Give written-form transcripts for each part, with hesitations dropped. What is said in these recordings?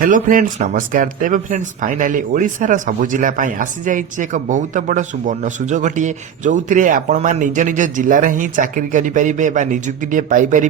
Hello friends नमस्कार। तेज friends finally ओडिशार सबु जिला आसी जाइए एक बहुत बड़ सुवर्ण सुजोगटिए जो आपण मैंने निज निज जिले ही चाकरी करेंगे निजुक्ति पाइपर।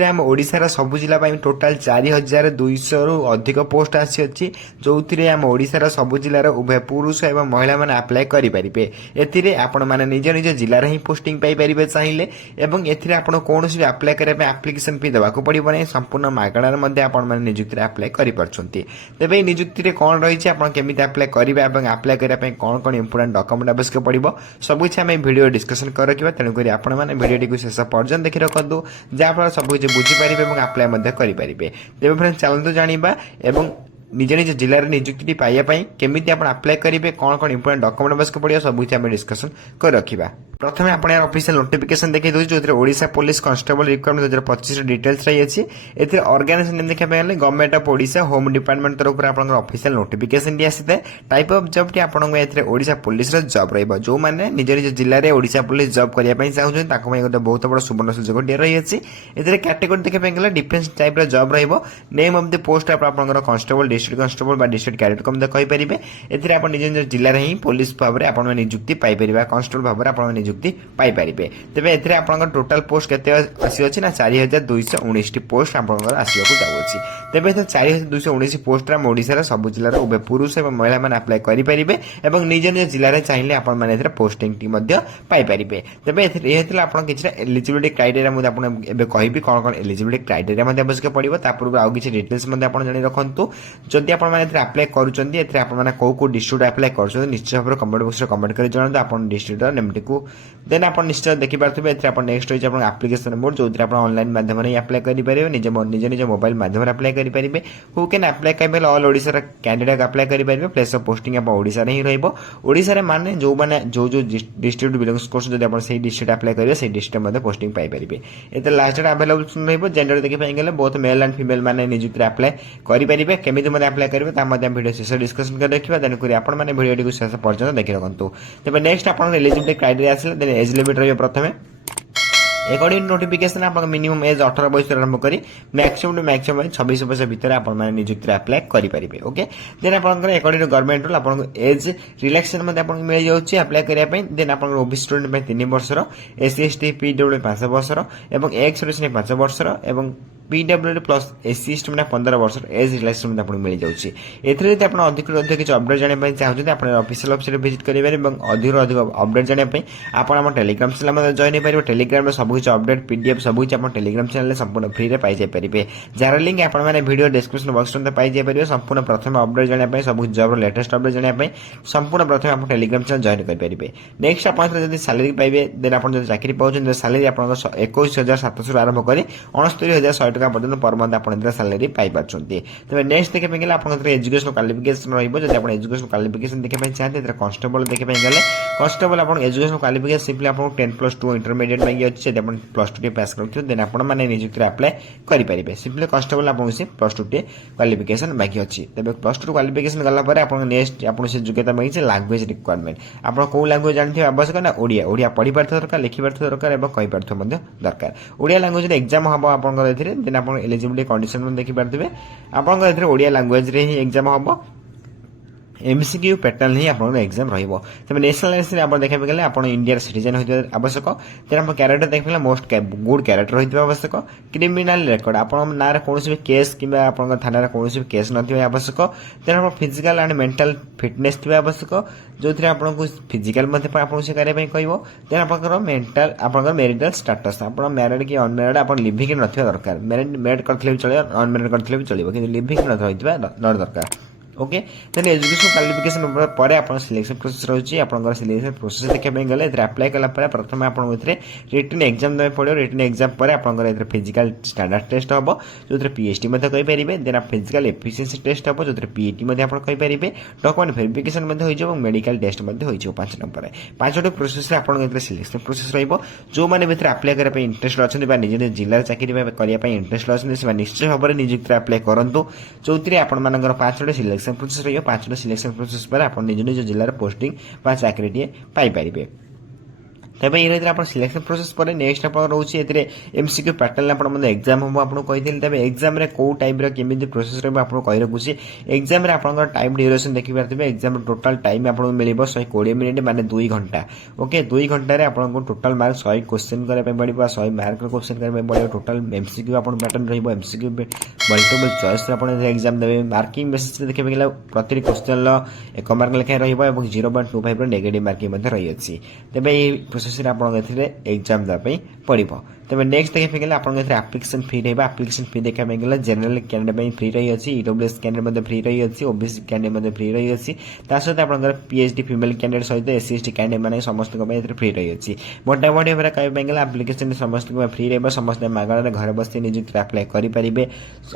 एम ओडिशार सबु जिला टोटाल 4200 रु अधिक पोस्ट आसी जो आम ओडिशार सबु जिलार उभय पुरुष और महिला मैंने आप्लाय करेंगे। आपण मैंने निज निज जिले ही पोस्टिंग पाइपर चाहिए और कौन भी आप्लाय करने आप्लिकेसन फी देवाक पड़ो ना संपूर्ण मागणार निजुक्ति आप्लाय कर तेज निजुक्ति कौन रही केमी आप्लाय करेंगे और आप्लाय करने कौन कौन इंपोर्टाट डॉक्यूमेंट आवश्यक पड़ो सबकि आम भिडियो डिस्कसन कर रखा। तेणुक आपने भिडियो शेष पर्यटन देखी रखु जहाँफल सबकि बुझीपारे और आप्लाय करेंगे। तेज फ्रेंड्स चलते जाना और निज निज जिले में निजुक्ति पाइबापी केमी आप आप्लाय करेंगे कौन कौन इंपोर्टाट डॉक्यूमेंट आवश्यक पड़ो सबकि आम डिस्कसन कर रखा। प्रथम आप ऑफिशियल नोटिफिकेशन देखिए दूसरी जो Odisha police constable requirement 2025 details रही है। ऑर्गेनाइजेशन देखा government of Odisha home department तरफ आपन ऑफिशियल नोटिफिकेशन दी आसी टाइप ऑफ जॉब टी आपन ओडिशा पुलिस जॉब रही जो मैंने निज निज जिले में ओडिशा पुलिस जॉब करने चाहते गोटे बहुत बड़ा सुवर्ण सुजोग रही है। कैटेगोरी देखा गला defence type job name of the post आपंकर constable district constable district cadet को कहींपर। एप निज निज जिले में ही पुलिस भाव में आप निजुक्ति पाइपर कांस्टेबल भाव में आप निजुक्ति पाइपर। तेरे एथे आपन टोटाल पोस्ट केते आसी ना 4219 पोस्ट आपन आसवाक जाऊँगी। तेज 4219 पोस्ट आम ओडिशार सबु जिलार उभय पुरुष और महिला मैंने आप्लाय करेंगे और निज निज जिले में चाहिए आपने पोस्टिंग पाइपर। तेज ये आप एलिजिबिलिटी क्राइटेरिया मुझे कहि कौन कौन एलिजिबिलिटी क्राइटेरिया आवश्यक पड़ो पूर्व आउ कि डिटेल्स जानी रखु जदि आप्लाय कर कौ डिस्ट्रिक्ट आप्लाय कर निश्चय भाव कमेंट बॉक्स में कमेंट कर जनातु आप डिस्ट्रिक्ट नेमटी को देन आप निश्चय देखिपे। नेक्स्ट रही है आप्लिकेशन मोड जो ऑनलाइन माध्यम अप्लाय करेंगे निज निज मोबाइल माध्यम अप्लाय करेंगे। हु कैन अप्लाय करेंगे ऑल ओडिशा कैंडिडेट अप्लाय करेंगे। प्लेस ऑफ पोस्टिंग आप ओडिशा ही रही माने जो मैंने जो डिस्ट्रिक्ट बिलोंग्स कर डिस्ट्रिक्ट अप्लाय करेंगे से डिस्ट्रिक्ट पोस्टिंग पाइपर। ये लास्ट डेट अवेलेबल रही जेंडर देखिए बहुत मेल एंड फीमेल मैंने निजुक्ति अप्लाय करेंगे केमी अप्लाय करेंगे भिडियो शेष डिस्कसन कर रखा। तेणुक आपने भिडियो शेष पर्यटन देखी रखु। तेज नेक्स्ट आप एलिजिबिलिटी क्राइटेरिया आसे एज लिमिट रही प्रथम अकॉर्डिंग नोटिफिकेशन आप मिनिमम एज 18 बयस आरंभ कर मैक्सिमम टू मैक्सिमम 26 वर्ष भितर आप निजुक्ति अप्लाय करेंगे। ओके देन आपंकर अकॉर्डिंग गवर्नमेंट रूल आपको एज रिलैक्सेशन मिल जाऊँगी अप्लाय करने। देन आप ओबीसी स्टूडेंट 3 वर्षर एससी एसटी पीडब्ल्यू 5 वर्षर और एक्स सर्विस 5 वर्षर और पीडब्ल्यू प्लस एससी एसटी मैंने 15 वर्ष एज रिलैक्सेशन आपको मिल जाऊँगी। एथिरे यदि आप अधिक अधिक किसी अपडेट जानापी चाहते आप ऑफिशियल वेबसाइट विजिट करेंगे और अधिक अधिक अपडेट जानापी आप टेलीग्राम चैनल जॉइन हो टेलीग्राम में सब किसी अपडेट पीडीएफ सब किसी आप टेलीग्राम चैनल संपूर्ण फ्री में पाइजापारे जार लिंक आपने वीडियो डिस्क्रिप्शन बॉक्स में पाइजापारे। संपूर्ण प्रथम अपडेट जानापी सब जॉब लेटेस्ट अपडेट जानापी संपूर्ण प्रथम आप टेलीग्राम चैनल जॉइन करेंगे। नेक्स्ट आप सैलरी पाइबे देन आप चाकरी पाँच सैलरी आप 21,700 आरंभ कर 69,100 टका पर्यटन पर मंथ आप सैलरी पाइपर। तेज नेक्स्ट देखा गले आप एजुकेशन क्वालिफिकेशन रही एजुकेशन क्वालिफिकेशन देखा चाहते कांस्टेबल देखा गले कांस्टेबल आप एजुकेशन क्वालिफिकेशन सिंपली आप 10+2 इंटरमीडिएट में अच्छे +2 पास कर देन आप निजुक्ति अप्लाय करेंगे। सिंपली कांस्टेबल आप +2 क्वालिफिकेशन बाकी अच्छी। तेज +2 क्वालिफिकेशन गलापर आप नेक्स्ट आप योग्यता मांगी लैंग्वेज रिक्वायरमेंट आप कौ लैंग्वेज जानते आवश्यक ना ओडिया ओडिया पढ़ी पार्थ दरकार लिखि पार्थ दरकार और कही पार्थ दरकार। ओडिया लैंग्वेज एक्जाम हम आप देन आप एलिजिबिलिटी कंडीशन देखिपारे आपंकर ओडिया लैंग्वेज रे ही एग्जाम हम एमसीक्यू पैटर्न ही आप एग्जाम रही। तेज नेशनल आप देखा गले आप इंडिया सिटीजन होता आवश्यक। तेज आप क्यारेक्टर देखा मोस्ट गुड क्यारेक्टर होता आवश्यक। क्रिमिनाल रेकर्ड आप ना कौन भी केस कि थाना कौन भी केस ना आवश्यक। तेज आप फिजिकल एंड मेंटल फिटनेस थी आवश्यक जो थे आपको फिजिकल करने कह। देन आप मेंटल आप मैरिटल स्टाटस आप मैरिड कि अनमेरिड आप लिविंग ना दरकार मैरिड करते भी चलो अनमेरिड करते भी चलो कि लिविंग न दरकार। ओके देन एजुकेशन क्वालिफिकेशन पर आप सिलेक्शन प्रोसेस रही है। आपंकर सिलेक्शन प्रोसेस देखा गले अप्लाई कलापर प्रथम आप रिटन एग्जाम देवे पड़ो। रिटन एग्जाम पर आपंकर फिजिकल स्टैंडर्ड टेस्ट हम जो पीएचडी कहींपर। देन आप फिजिकल एफिशिएंसी टेस्ट हम जो पीईटी कहींपर। डॉक्यूमेंट वेरिफिकेशन हो मेडिकल टेस्ट हो 5 नंबर 5टी प्रोसेस आप सिलेक्शन प्रोसेस रो मैंने अप्लाई करने इंटरेस्ट अच्छा निज निज जिले चाकरी करने इंटरेस्ट अच्छा निश्चय भाव में निजुक्ति अप्लाई करूँ जो आपर 5टी सिलेक्शन प्रोसेस रही 5टी सिलेक्शन प्रोसेस पर आप निज निज जिलार पोस्टिंग चाकरी पाइपर। तेज ये रही आप सिलेक्शन प्रोसेस पर नेक्स्ट आप रोचे एमसीक्यू पैटर्न आप एग्जाम हम आपको कही तेज एग्जाम कौ टाइप केमी प्रोसेस रही आपको कही रखुच्छी एग्जाम आप टाइम ड्यूरेशन देखिपारे एग्जाम टोटाल टाइम आपको मिल 120 मिनिट माने 2 घंटा ओके 2 घंटे आपको टोटाल मार्क 100 क्वेश्चन करने पड़ो 100 मार्क क्वेश्चन करने पड़ो टोटाल एमसीक्यू आप पैटर्न रही एमसीक्यू मल्टीपल चॉइस एग्जाम देवे मार्किंग बेसिस देखा गला प्रति क्वेश्चन 1 मार्क लेखाएं रही 0.25 नेगेटिव मार्किंग रही है तेज ये प्रोसेस आपको एग्जाम देवाई पड़ो तेज नेक्स्ट देखा गला आप आप्लिकेसन फी रहा आप्लिकेसन फी देखा गला जनरल कैंडिडेट फ्री रही है ईडब्ल्यूएस कैंडिडेट फ्री रही है ओबीसी कैंडिडेट फ्री रही है सहित आप पीएचडी फीमेल कैंडिडेट सहित एससी एसटी कैंडिडेट मैंने समस्त फ्री रही है मोटामोटी भाव कहवाई गला आप्लिकेसन समस्त फ्री रहा समस्त मागणार घर बस निजुक्ति आप्लाय करेंगे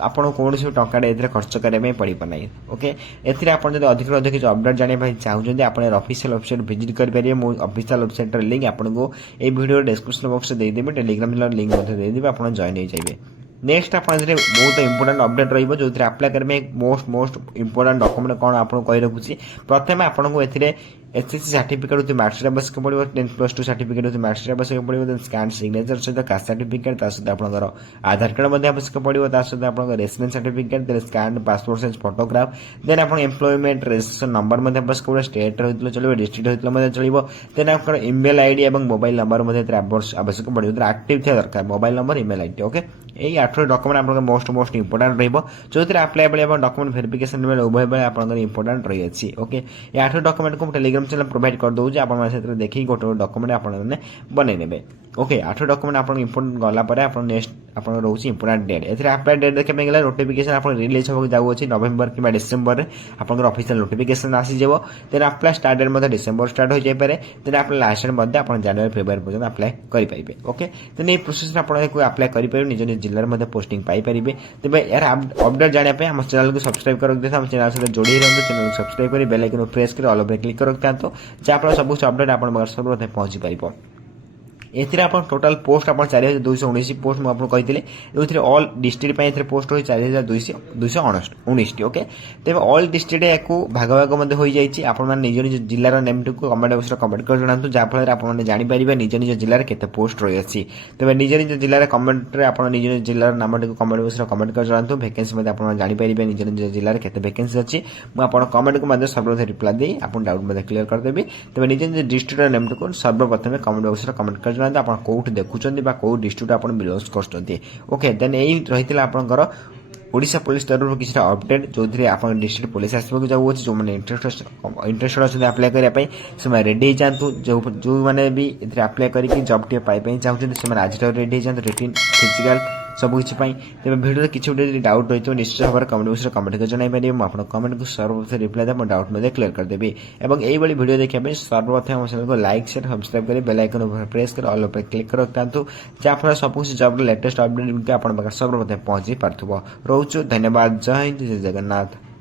आपको कौन टाँचा खर्च करने पड़ो ना ओके एथिरे आप अधिक अधिक जो अपडेट जानापी चाहते आप ऑफिशियल वेबसाइट विजिट करेंगे मो ऑफिशियल वेबसाइट लिंक आपको ये वीडियो डिस्क्रिप्शन बॉक्स में देदेवी टेलीग्राम लिंक देदेवी आप जॉइन हो जाइए नेक्स्ट आप बहुत इंपोर्टेंट अपडेट रही जो अप्लाई करेंगे मोस्ट इंपोर्टेंट डॉक्यूमेंट कौन आपको कही रखुच्छी प्रथम आपको एसएससी सर्टिफिकेट मार्कशीट आवश्यक पड़ो 10+2 सर्टिफिकेट मार्कशीट आवश्यक पड़ो स्कैन सिग्नेचर सहित कास्ट सर्टिफिकेट सहित आपंकर आधार कार्ड आवश्यक पड़ो सहित आप residence certificate scan passport size photograph then आप एम्प्लॉयमेंट रजिस्ट्रेशन नंबर आवश्यक पड़ो स्टेट रही चलो डिस्ट्रिक्ट होता चलो देन आप इमेल आईडी और मोबाइल नंबर आवश्यक पड़ो एक्टिव थे दरकार mobile number email ID okay यही 8 डॉक्यूमेंट आप मोस्ट इंपोर्टेंट जो अप्लाई बेले डॉक्यूमेंट वेरिफिकेशन बेले उभय बेले आप इंपोर्टेंट रही है ओके ये 8 डॉक्यूमेंट को टेलीग्राम चैनल प्रोवाइड कर दूँ आप देखिए गोटे डॉक्यूमेंट आपने बनईने ओके 8 डॉक्यूमेंट आप इंपोर्टेंट गलापर आप नेक्स्ट आप रोचे इंपोर्टेंट डेट एथिरे अप्लाई डेट देखा गला नोटिफिकेशन आप रिलीज होगा जाऊँगी नवेम्बर कि डिसेम्बर में आपंकर ऑफिशियल नोटिफिकेशन आसीযাব then apply start date December start हो जाए देन आप लास्ट डेट आप जनवरी फेब्रुआरी पर्यटन अप्लाई करेंगे ओके देन ये प्रोसेस आपको अप्लाई करेंगे निज निज जिले में पोस्टिंग पाइपर तेज यार अपडेट जानापी आम चैनल को सब्सक्राइब कर रखते आम चैनल सहित जोड़ी रही चैनल को सब्सक्राइब कर बेल आइकन प्रेस कर ऑल पर क्लिक कर रखता जहाँफल सब अपडेट आप सर्वप्रथम पहुंची पार एथिरे आप टोटाल पोस्ट आप 4219 पोस्ट मुझे कही जो ऑल डिस्ट्रिक्ट पोस्ट हो 4219 ओके तेज ऑल डिस्ट्रिक्ट या भाग भाग हो जाए आप निज निज जिलार नेम टी कमेंट बॉक्स कमेंट कर जनातु जहाँफल आप जानीपर निज निज जिले में केते पोस्ट रही है तेज निज निज जिले कमेंट आप निज निज जिलार नाम टी कमेंट बॉक्स कमेंट कर जनातु वैकेंसी आप जानीपर निज निज जिले में केते वैकेंसी अच्छी मुझे कमेंट को सर्वप्रथम रिप्लाई दी आप डाउट क्लियर करदेवी तेज निज निज डिस्ट्रिक्ट नेम टी सर्वप्रथम कमेंट बॉक्स कमेंट कर आप कौट देखुं कौ डिस्ट्रिक्ट आप बिलोंग कर ओके देन यही रही आपंकर ओडिशा पुलिस तरफ किसी अपडेट जो आप डिस्ट्रिक्ट पुलिस आसवाक जाऊँगी जो मैंने इंटरेस्टेड अच्छे अप्लाई करने से रेडी हो जातु जो मैंने भी अप्लाई करके जॉब टे पाई चाहते से आज रेडी हो जातु रिटिन फिजिकल सबकि तेज भिडियो किसी गोटे डाउट रही है निश्चित भाव कमेंट बॉक्स कमेंट कर जनइपर मुझे कमेंट को सर्वप्रथम रिप्लाई दे डाउट क्लियर करदेवी और यही भिडियो देखा सर्वप्रथम हम चैनल को लाइक शेयर सब्सक्राइब कर बेल आइकन प्रेस कर ऑल पर क्लिक कर रखता जहाँफल सब कुछ जॉब लेटेस्ट अपडेट आप सर्वप्रथम पहुंची पार्थ रोचु धन्यवाद जय हिंद जय जगन्नाथ।